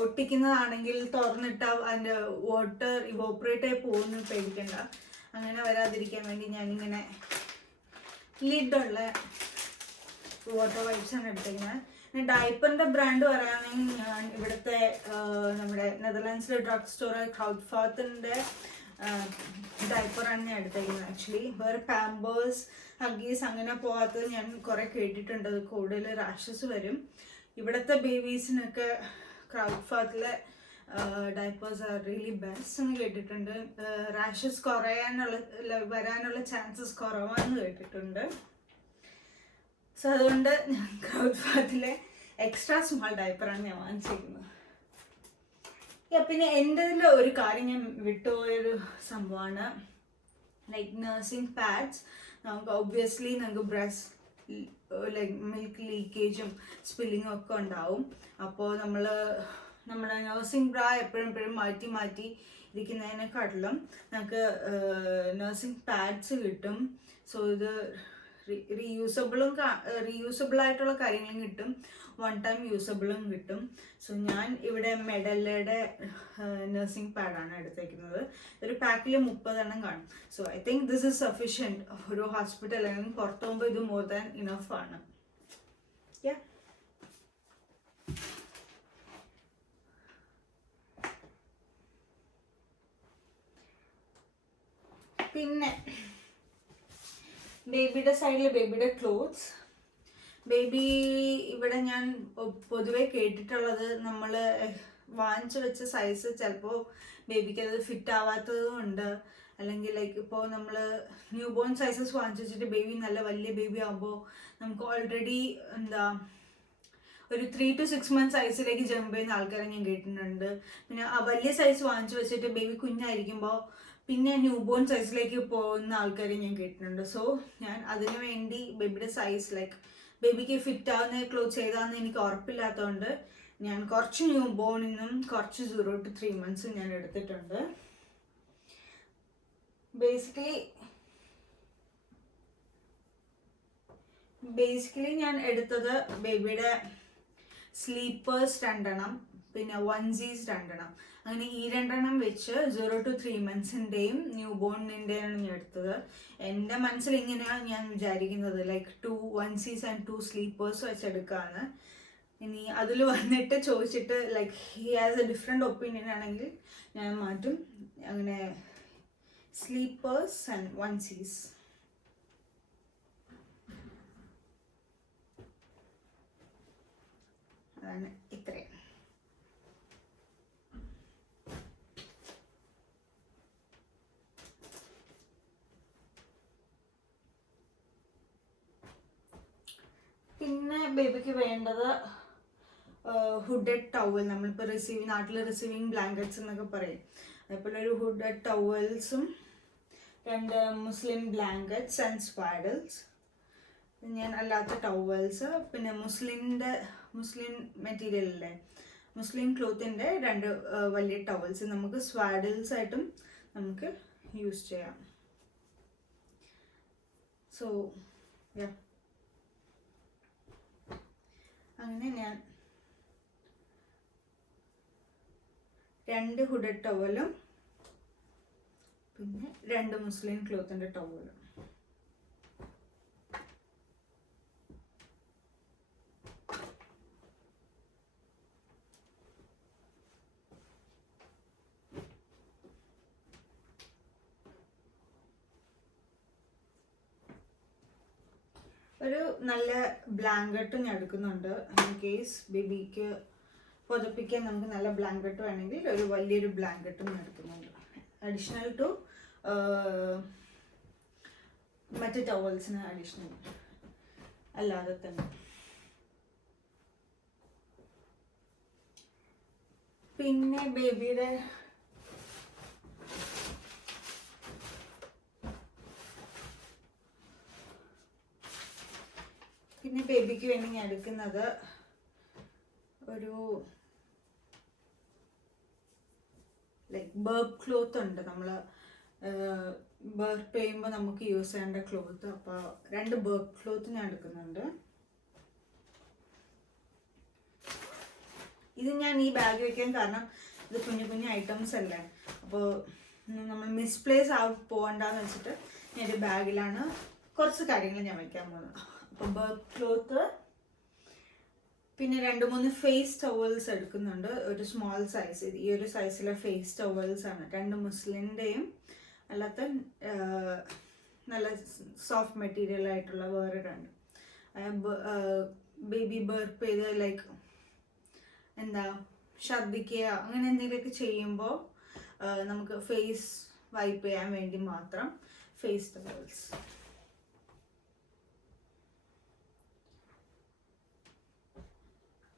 ഒട്ടിക്കുന്നതാണെങ്കിൽ തുറന്നിട്ട അതിൻ്റെ വാട്ടർ ഇവോപ്പറേറ്റ് ആയി പോകുന്ന പേടിക്കണ്ട. അങ്ങനെ വരാതിരിക്കാൻ വേണ്ടി ഞാനിങ്ങനെ ലിഡുള്ള വാട്ടർ വൈപ്സാണ് എടുത്തേക്കുന്നത്. ഡയപ്പറിൻ്റെ ബ്രാൻഡ് പറയുകയാണെങ്കിൽ ഞാൻ ഇവിടുത്തെ നമ്മുടെ നെതർലാൻഡ്സിലെ ഡ്രഗ് സ്റ്റോർ ക്രൗഡ്ഫാത്തിൻ്റെ ഡയപ്പറാണ് ഞാൻ എടുത്തേക്കുന്നത്. ആക്ച്വലി വേറെ പാമ്പേഴ്സ് ഹഗീസ് അങ്ങനെ പോകാത്തത് ഞാൻ കുറേ കേട്ടിട്ടുണ്ട്. അത് കൂടുതൽ റാഷസ് വരും. ഇവിടുത്തെ ബേബീസിനൊക്കെ ക്രൗഡ്ഫാത്തിലെ ഡയപ്പേഴ്സ് ആർ റിയലി ബെസ്റ്റ് എന്ന് കേട്ടിട്ടുണ്ട്. റാഷസ് വരാനുള്ള ചാൻസസ് കുറവാണെന്ന് കേട്ടിട്ടുണ്ട്. സോ അതുകൊണ്ട് ഞാൻ ക്രൗഡ്ഫാത്തിലെ എക്സ്ട്രാ സ്മോൾ ഡയപ്പറാണ് ഞാൻ വാങ്ങിച്ചിരിക്കുന്നത്. പിന്നെ എൻ്റെ ഒരു കാര്യം ഞാൻ വിട്ടുപോയൊരു സംഭവമാണ് ലൈക്ക് നഴ്സിംഗ് പാഡ്സ്. നമുക്ക് ഒബ്വിയസ്ലി നമുക്ക് ബ്രസ്റ്റ് ലൈക്ക് മിൽക്ക് ലീക്കേജും സ്പില്ലിങ്ങും ഒക്കെ ഉണ്ടാവും. അപ്പോൾ നമ്മുടെ നഴ്സിംഗ് ബ്രാ എപ്പോഴും മാറ്റി ഇരിക്കുന്നതിനെക്കാട്ടിലും നമുക്ക് നഴ്സിംഗ് പാഡ്സ് കിട്ടും. സോ ഇത് റീയൂസബിൾ ആയിട്ടുള്ള കാര്യങ്ങളും കിട്ടും, 1 ടൈം യൂസബിളും കിട്ടും. സോ ഞാൻ ഇവിടെ മെഡലയുടെ നഴ്സിംഗ് പാഡാണ് എടുത്തേക്കുന്നത്. ഒരു പാക്കിൽ 30 എണ്ണം കാണും. So I think this is sufficient. ഒരു ഹോസ്പിറ്റൽ അല്ലെങ്കിൽ പുറത്തു പോകുമ്പോൾ ഇത് മോർ ദാൻ ഇനഫ് ആണ്. പിന്നെ ബേബിയുടെ സൈഡിൽ ബേബിയുടെ ക്ലോത്ത്സ്. ബേബി ഇവിടെ ഞാൻ പൊതുവെ കേട്ടിട്ടുള്ളത് നമ്മൾ വാങ്ങിച്ചു വെച്ച സൈസ് ചിലപ്പോൾ ബേബിക്ക് അത് ഫിറ്റ് ആവാത്തതും ഉണ്ട്. അല്ലെങ്കിൽ ലൈക്ക് ഇപ്പോൾ നമ്മൾ ന്യൂ ബോൺ സൈസസ് വാങ്ങിച്ചു വെച്ചിട്ട് ബേബി നല്ല വലിയ ബേബി ആകുമ്പോൾ നമുക്ക് ഓൾറെഡി ഒരു 3 to 6 months സൈസിലേക്ക് ജമ്പ് ചെയ്യുന്ന ആൾക്കാരെ ഞാൻ കേട്ടിട്ടുണ്ട്. പിന്നെ ആ വലിയ സൈസ് വാങ്ങിച്ചു വെച്ചിട്ട് ബേബി കുഞ്ഞായിരിക്കുമ്പോൾ പിന്നെ ന്യൂ ബോൺ സൈസിലേക്ക് പോകുന്ന ആൾക്കാരെ ഞാൻ കേട്ടിട്ടുണ്ട്. സോ ഞാൻ അതിനു വേണ്ടി ബേബിയുടെ സൈസ് ലൈക്ക് ബേബിക്ക് ഫിറ്റ് ആവുന്ന ക്ലോത്ത്സ് ഏതാണെന്ന് എനിക്ക് ഉറപ്പില്ലാത്തതുകൊണ്ട് ഞാൻ കുറച്ച് ന്യൂ ബോണിനും കുറച്ച് 0 to 3 months ഞാൻ എടുത്തിട്ടുണ്ട്. ബേസിക്കലി ഞാൻ എടുത്തത് ബേബിയുടെ സ്ലീപ്പേഴ്സ് 2 എണ്ണം പിന്നെ വൺസീസ് 2 എണ്ണം. അങ്ങനെ ഈ 2 എണ്ണം വെച്ച് 0 to 3 monthsൻ്റെയും ന്യൂ ബോണിൻ്റെയാണ് ഞാൻ എടുത്തത്. എൻ്റെ മനസ്സിൽ ഇങ്ങനെയാണ് ഞാൻ വിചാരിക്കുന്നത്, ലൈക്ക് 2 onesies and 2 sleepers വെച്ചെടുക്കുകയാണ്. ഇനി അതിൽ വന്നിട്ട് ചോദിച്ചിട്ട് like he has A different opinion ആണെങ്കിൽ ഞാൻ മാറ്റും. അങ്ങനെ സ്ലീപ്പേഴ്സ് ആൻഡ് onesies. അതാണ് ഇത്രയും. പിന്നെ ബേബിക്ക് വേണ്ടത് ഹുഡഡ് ടവൽ, നമ്മളിപ്പോൾ നാട്ടിൽ റിസീവിങ് ബ്ലാങ്കറ്റ്സ് എന്നൊക്കെ പറയും, അതേപോലെ ഒരു ഹുഡഡ് ടവൽസും 2 മുസ്ലിം ബ്ലാങ്കറ്റ്സ് ആൻഡ് സ്വാഡൽസ്. ഞാൻ അല്ലാത്ത ടവൽസ്, പിന്നെ മുസ്ലിം മെറ്റീരിയൽ അല്ലേ, മുസ്ലിം ക്ലോത്തിൻ്റെ 2 വലിയ ടവൽസ് നമുക്ക് സ്വാഡൽസ് ആയിട്ടും നമുക്ക് യൂസ് ചെയ്യാം. സോ അങ്ങനെ ഞാൻ 2 ഹുഡഡ് ടവലും പിന്നെ 2 മുസ്ലിം ക്ലോത്തിൻ്റെ ടവലും. ഒരു നല്ല ബ്ലാങ്കറ്റും ഞാൻ എടുക്കുന്നുണ്ട്. ഇൻ കേസ് ബേബിക്ക് പുതപ്പിക്കാൻ നമുക്ക് നല്ല ബ്ലാങ്കറ്റ് വേണമെങ്കിൽ ഒരു വലിയൊരു ബ്ലാങ്കറ്റും ഞാൻ എടുക്കുന്നുണ്ട്, അഡീഷണൽ ടു മറ്റ് ടവൽസിന് അഡീഷണൽ അല്ലാതെ തന്നെ. പിന്നെ ബേബിയുടെ ബേബിക്ക് വേണ്ടി ഞാൻ എടുക്കുന്നത് ഒരു ലൈക്ക് ബർബ് ക്ലോത്ത് ഉണ്ട്, നമ്മൾ ബർത്ത് ചെയ്യുമ്പോൾ നമുക്ക് യൂസ് ചെയ്യേണ്ട ക്ലോത്ത്. അപ്പോൾ 2 ബർബ് ക്ലോത്ത് ഞാൻ എടുക്കുന്നുണ്ട്. ഇത് ഞാൻ ഈ ബാഗ് വെക്കാൻ കാരണം ഇത് കുഞ്ഞു ഐറ്റംസ് അല്ലേ, അപ്പോൾ നമ്മൾ മിസ്പ്ലേസ് പോകണ്ടെന്ന് വെച്ചിട്ട് ഞാൻ ഒരു ബാഗിലാണ് കുറച്ച് കാര്യങ്ങൾ ഞാൻ വയ്ക്കാൻ പോകുന്നത്. അപ്പോൾ ബർബ് ക്ലോത്ത്, പിന്നെ 2-3 ഫേസ് ടവൽസ് എടുക്കുന്നുണ്ട്, ഒരു സ്മോൾ സൈസ്. ഈ ഒരു സൈസിലെ ഫേസ് ടവൽസ് ആണ്, 2 മുസ്ലിൻ്റെയും അല്ലാത്ത നല്ല സോഫ്റ്റ് മെറ്റീരിയൽ ആയിട്ടുള്ള വേറെ 2. ബേബി ബർപ്പ് ചെയ്ത് ലൈക്ക് എന്താ ഛർദ്ദിക്കുക അങ്ങനെ എന്തെങ്കിലുമൊക്കെ ചെയ്യുമ്പോൾ നമുക്ക് ഫേസ് വൈപ്പ് ചെയ്യാൻ വേണ്ടി മാത്രം ഫേസ് ടവൽസ്.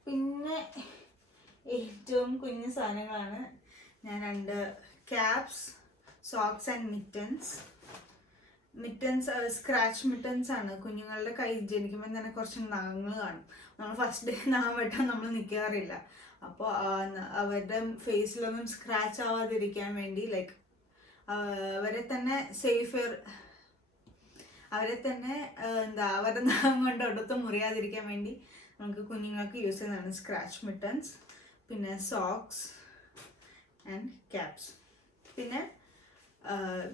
പിന്നെ ഏറ്റവും കുഞ്ഞു സാധനങ്ങളാണ് ഞാൻ 2 caps, socks and mittens scratch mittens ആണ്. കുഞ്ഞുങ്ങളുടെ കൈ ജനിക്കുമ്പോൾ തന്നെ കുറച്ച് നഖങ്ങൾ കാണും. നമ്മൾ ഫസ്റ്റ് ഡേ നഖം വെട്ടാൻ നമ്മൾ നിൽക്കാറില്ല. അപ്പോൾ അവരുടെ ഫേസിലൊന്നും സ്ക്രാച്ച് ആവാതിരിക്കാൻ വേണ്ടി ലൈക്ക് അവരെ തന്നെ അവരുടെ നഖം കൊണ്ട് ഒടത്ത് മുറിയാതിരിക്കാൻ വേണ്ടി നമുക്ക് കുഞ്ഞുങ്ങൾക്ക് യൂസ് ചെയ്യുന്നതാണ് സ്ക്രാച്ച് മിറ്റൻസ്. പിന്നെ സോക്സ് ആൻഡ് ക്യാപ്സ്, പിന്നെ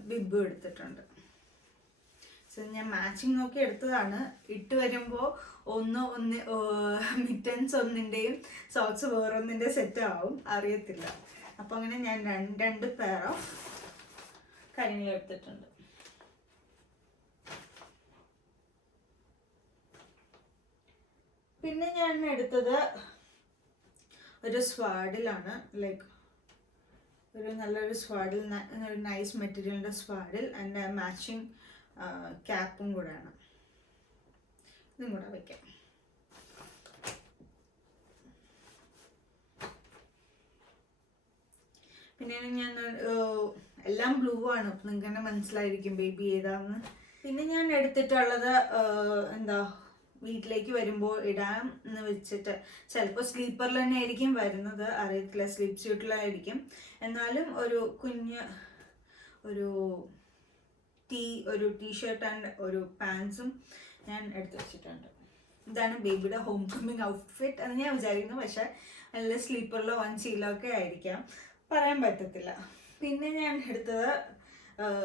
ബിബ് എടുത്തിട്ടുണ്ട്. സോ ഞാൻ മാച്ചിങ് നോക്കി എടുത്തതാണ്. ഇട്ട് വരുമ്പോൾ മിറ്റൻസ് ഒന്നിൻ്റെയും സോക്സ് വേറൊന്നിൻ്റെ സെറ്റ് ആവും, അറിയത്തില്ല. അപ്പോൾ അങ്ങനെ ഞാൻ 2 പെയർ ഓഫ് കാര്യങ്ങൾ എടുത്തിട്ടുണ്ട്. പിന്നെ ഞാൻ എടുത്തത് ഒരു സ്വാഡിലാണ്, ലൈക്ക് ഒരു നല്ലൊരു സ്വാഡിൽ, ഒരു നൈസ് മെറ്റീരിയലിൻ്റെ സ്വാഡിൽ ആൻഡ് മാച്ചിങ് ക്യാപ്പും കൂടെയാണ്. ഇതും കൂടെ വയ്ക്കാം. പിന്നെ ഞാൻ എല്ലാം ബ്ലൂ ആണ്, അപ്പം നിങ്ങൾക്ക് തന്നെ മനസ്സിലായിരിക്കും ബേബി ഏതാന്ന്. പിന്നെ ഞാൻ എടുത്തിട്ടുള്ളത് വീട്ടിലേക്ക് വരുമ്പോൾ ഇടാം എന്ന് വെച്ചിട്ട്, ചിലപ്പോൾ സ്ലീപ്പറിൽ തന്നെ ആയിരിക്കും വരുന്നത്, അറിയത്തില്ല, സ്ലീപ്പ് സ്യൂട്ടിലായിരിക്കും. എന്നാലും ഒരു കുഞ്ഞ് ഒരു ടീഷർട്ട് ആൻഡ് ഒരു പാൻസും ഞാൻ എടുത്ത് വെച്ചിട്ടുണ്ട്. ഇതാണ് ബേബിയുടെ ഹോം കമ്മിങ് ഔട്ട്ഫിറ്റ് എന്ന് ഞാൻ വിചാരിക്കുന്നു. പക്ഷെ നല്ല സ്ലീപ്പറിലോ വൺസിയിലോ ഒക്കെ ആയിരിക്കാം, പറയാൻ പറ്റത്തില്ല. പിന്നെ ഞാൻ എടുത്തത്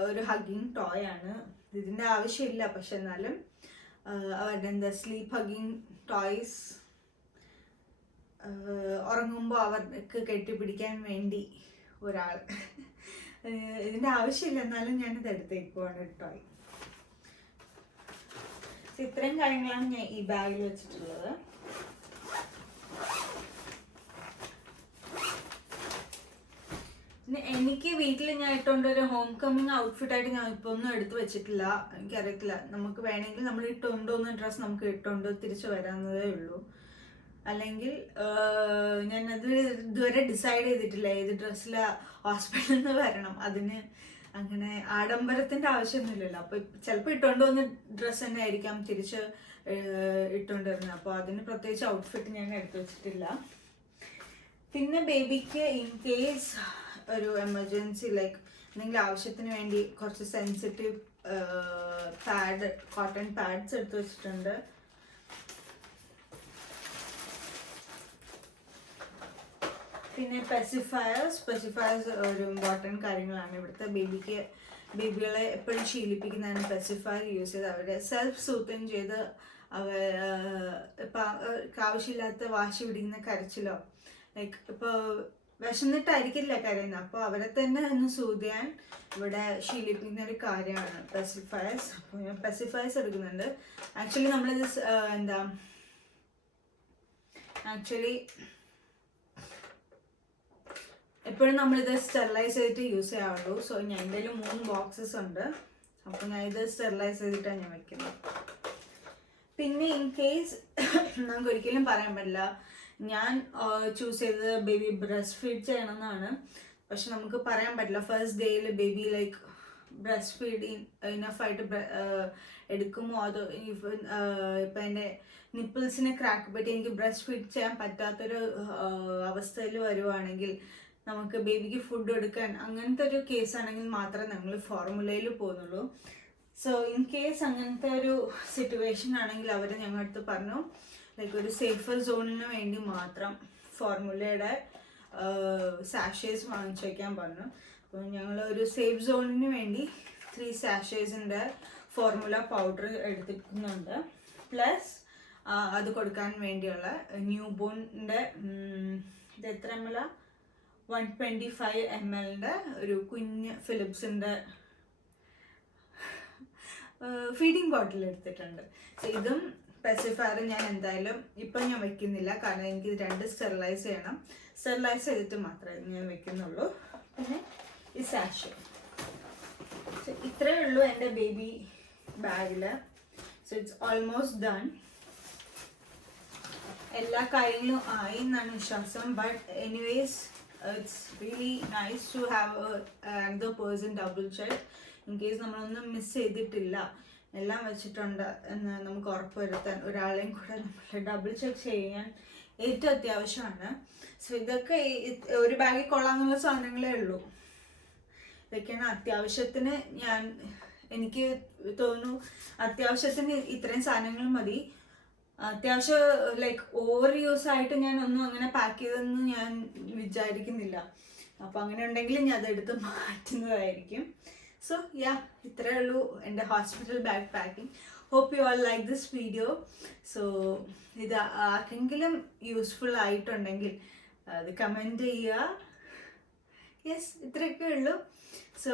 ഒരു ഹഗ്ഗിങ് ടോയ് ആണ്. ഇതിൻ്റെ ആവശ്യമില്ല, പക്ഷെ എന്നാലും അവരുടെ സ്ലീപ്പ് ഹഗ്ഗിങ് ടോയ്സ്, ഉറങ്ങുമ്പോൾ അവർക്ക് കെട്ടിപ്പിടിക്കാൻ വേണ്ടി ഒരാൾ. ഇതിൻ്റെ ആവശ്യമില്ല, എന്നാലും ഞാനിത് എടുത്തേക്കുവാണ് ഒരു ടോയ്. ഇത്രയും കാര്യങ്ങളാണ് ഞാൻ ഈ ബാഗിൽ വെച്ചിട്ടുള്ളത്. പിന്നെ എനിക്ക് വീട്ടിൽ ഞാൻ ഇട്ടുകൊണ്ട് ഒരു ഹോം കമ്മിങ് ഔട്ട്ഫിറ്റായിട്ട് ഞാൻ ഇപ്പോൾ ഒന്നും എടുത്ത് വെച്ചിട്ടില്ല, എനിക്കറിയത്തില്ല. നമുക്ക് വേണമെങ്കിൽ നമ്മൾ ഇട്ടുകൊണ്ടോന്ന് ഡ്രസ്സ് നമുക്ക് ഇട്ടുകൊണ്ട് തിരിച്ചു വരാവുന്നതേ ഉള്ളൂ. അല്ലെങ്കിൽ ഞാനത് ഇതുവരെ ഡിസൈഡ് ചെയ്തിട്ടില്ല ഏത് ഡ്രസ്സിൽ ഹോസ്പിറ്റലിൽ നിന്ന് വരണം. അതിന് അങ്ങനെ ആഡംബരത്തിൻ്റെ ആവശ്യമൊന്നുമില്ലല്ലോ. അപ്പോൾ ചിലപ്പോൾ ഇട്ടുകൊണ്ട് വന്ന ഡ്രസ്സ് തന്നെ ആയിരിക്കാം തിരിച്ച് ഇട്ടുകൊണ്ട് വരുന്നത്. അപ്പോൾ അതിന് പ്രത്യേകിച്ച് ഔട്ട്ഫിറ്റ് ഞാൻ എടുത്തു വെച്ചിട്ടില്ല. പിന്നെ ബേബിക്ക് ഇൻ കേസ് ഒരു എമർജൻസി ലൈക്ക് എന്തെങ്കിലും ആവശ്യത്തിന് വേണ്ടി കുറച്ച് സെൻസിറ്റീവ് പാഡ്, കോട്ടൺ പാഡ്സ് എടുത്തു വെച്ചിട്ടുണ്ട്. പിന്നെ പെസിഫയേഴ്സ് ഒരു ഇമ്പോർട്ടൻറ്റ് കാര്യങ്ങളാണ് ഇവിടുത്തെ. ബേബികളെ എപ്പോഴും ശീലിപ്പിക്കുന്നതാണ് പെസിഫയർ യൂസ് ചെയ്ത് അവരെ സെൽഫ് സൂത്തൻ ചെയ്ത് ഇപ്പം ആവശ്യമില്ലാത്ത വാശി പിടിക്കുന്ന കരച്ചിലോ ലൈക്ക് ഇപ്പോൾ വിശന്നിട്ടായിരിക്കില്ല കരയുന്നത്, അപ്പോൾ അവരെ തന്നെ ഒന്ന് സൂതിയാൻ ഇവിടെ ശീലിപ്പിക്കുന്ന ഒരു കാര്യമാണ് പെസിഫയേഴ്സ്. അപ്പോൾ ഞാൻ പെസിഫയേഴ്സ് എടുക്കുന്നുണ്ട്. ആക്ച്വലി എപ്പോഴും നമ്മളിത് സ്റ്റെറിലൈസ് ചെയ്തിട്ട് യൂസ് ചെയ്യാവുള്ളൂ. സോ ഞാൻ എൻ്റെ 3 ബോക്സസ് ഉണ്ട്. അപ്പോൾ ഞാൻ ഇത് സ്റ്റെറിലൈസ് ചെയ്തിട്ടാണ് ഞാൻ വയ്ക്കുന്നത്. പിന്നെ ഇൻ കേസ് നമുക്ക് ഒരിക്കലും പറയാൻ പറ്റില്ല, ഞാൻ ചൂസ് ചെയ്തത് ബേബി ബ്രസ്റ്റ് ഫീഡ് ചെയ്യണമെന്നാണ്. പക്ഷെ നമുക്ക് പറയാൻ പറ്റില്ല ഫസ്റ്റ് ഡേയിൽ ബേബി ലൈക്ക് ബ്രസ്റ്റ് ഫീഡ് ഇനഫായിട്ട് എടുക്കുമോ, അതോ ഇപ്പം എൻ്റെ നിപ്പിൾസിനെ ക്രാക്ക് പറ്റി എനിക്ക് ബ്രസ്റ്റ് ഫീഡ് ചെയ്യാൻ പറ്റാത്തൊരു അവസ്ഥയിൽ വരുവാണെങ്കിൽ നമുക്ക് ബേബിക്ക് ഫുഡ് എടുക്കാൻ അങ്ങനത്തെ ഒരു കേസാണെങ്കിൽ മാത്രമേ ഞങ്ങൾ ഫോർമുലയിൽ പോകുന്നുള്ളൂ. സോ ഇൻ കേസ് അങ്ങനത്തെ ഒരു സിറ്റുവേഷൻ ആണെങ്കിൽ അവർ ഞങ്ങളുടെ അടുത്ത് പറഞ്ഞു ലൈക്ക് ഒരു സേഫർ സോണിന് വേണ്ടി മാത്രം ഫോർമുലയുടെ സാഷേസ് വാങ്ങിച്ചു വയ്ക്കാൻ പറഞ്ഞു. അപ്പോൾ ഞങ്ങൾ ഒരു സേഫ് സോണിന് വേണ്ടി 3 സാഷേസിൻ്റെ ഫോർമുല പൗഡർ എടുത്തിരിക്കുന്നുണ്ട്. പ്ലസ് അത് കൊടുക്കാൻ വേണ്ടിയുള്ള ന്യൂ ബോണിൻ്റെ ഇത് എത്ര ml 125 ml ഒരു കുഞ്ഞ് ഫിലിപ്സിൻ്റെ ഫീഡിങ് ബോട്ടിൽ എടുത്തിട്ടുണ്ട്. സോ ഇതും പെസിഫയർ ഞാൻ എന്തായാലും ഇപ്പം ഞാൻ വെക്കുന്നില്ല, കാരണം എനിക്ക് 2 സ്റ്റെറിലൈസ് ചെയ്യണം. സ്റ്റെറിലൈസ് ചെയ്തിട്ട് മാത്രമേ ഞാൻ വെക്കുന്നുള്ളൂ. പിന്നെ ഈ സാഷേ. സോ ഇത്രയേ ഉള്ളൂ എൻ്റെ ബേബി ബാഗിൽ. So it's almost done. എല്ലാ കാര്യങ്ങളും ആയി എന്നാണ് വിശ്വാസം. But anyways it's really nice to have another person double check in case നമ്മളൊന്നും മിസ് ചെയ്തിട്ടില്ല, എല്ലാം വെച്ചിട്ടുണ്ട് എന്ന് നമുക്ക് ഉറപ്പ് വരുത്താൻ ഒരാളെയും കൂടെ നമ്മൾ ഡബിൾ ചെക്ക് ചെയ്യാൻ ഏറ്റവും അത്യാവശ്യമാണ്. സോ ഇതൊക്കെ ഒരു ബാഗിൽ കൊള്ളാമെന്നുള്ള സാധനങ്ങളേ ഉള്ളൂ. ഇതൊക്കെയാണ് അത്യാവശ്യത്തിന്. എനിക്ക് തോന്നുന്നു അത്യാവശ്യത്തിന് ഇത്രയും സാധനങ്ങൾ മതി. അത്യാവശ്യം ലൈക്ക് ഓവർ യൂസ് ആയിട്ട് ഞാൻ ഒന്നും അങ്ങനെ പാക്ക് ചെയ്തെന്ന് ഞാൻ വിചാരിക്കുന്നില്ല. അപ്പോൾ അങ്ങനെ ഉണ്ടെങ്കിൽ ഞാൻ അതെടുത്ത് മാറ്റുന്നതായിരിക്കും. സോ ഇത്രയേ ഉള്ളൂ എൻ്റെ hospital bag packing. Hope you all like this video. So ഇത് ആർക്കെങ്കിലും യൂസ്ഫുൾ ആയിട്ടുണ്ടെങ്കിൽ അത് കമൻറ്റ് ചെയ്യുക. യെസ്, ഇത്രയൊക്കെ ഉള്ളൂ. സോ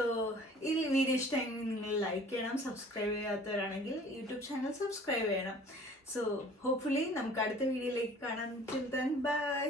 ഈ വീഡിയോ ഇഷ്ടമെങ്കിൽ നിങ്ങൾ ലൈക്ക് ചെയ്യണം. സബ്സ്ക്രൈബ് ചെയ്യാത്തവരാണെങ്കിൽ യൂട്യൂബ് ചാനൽ സബ്സ്ക്രൈബ് ചെയ്യണം. സോ ഹോപ്പ്ഫുള്ളി നമുക്ക് അടുത്ത വീഡിയോയിലേക്ക് കാണാം. Till then bye.